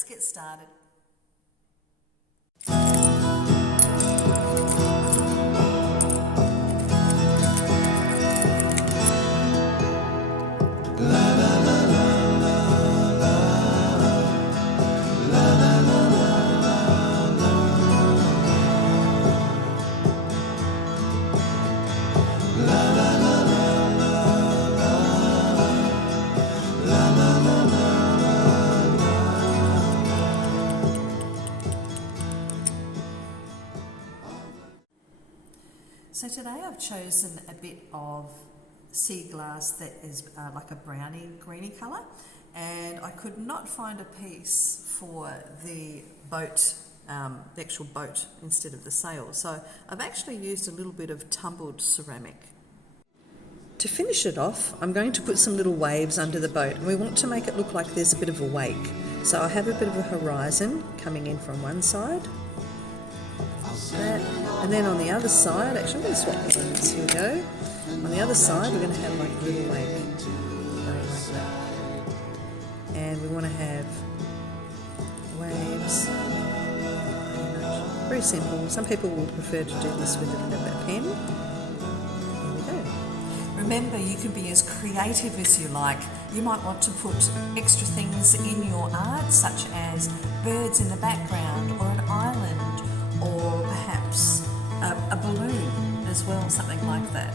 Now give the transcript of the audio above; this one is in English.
let's get started. So today I've chosen a bit of sea glass that is like a browny greeny colour, and I could not find a piece for the boat, the actual boat instead of the sail. So I've actually used a little bit of tumbled ceramic. To finish it off, I'm going to put some little waves under the boat, and we want to make it look like there's a bit of a wake. So I have a bit of a horizon coming in from one side. That. And then on the other side, actually I'm going to swap the ones, here we go. On the other side we're going to have like a little wake going like that. And we want to have waves, very simple. Some people will prefer to do this with a pen. Here we go. Remember, you can be as creative as you like. You might want to put extra things in your art, such as birds in the background, or an island, or perhaps a balloon as well, something like that.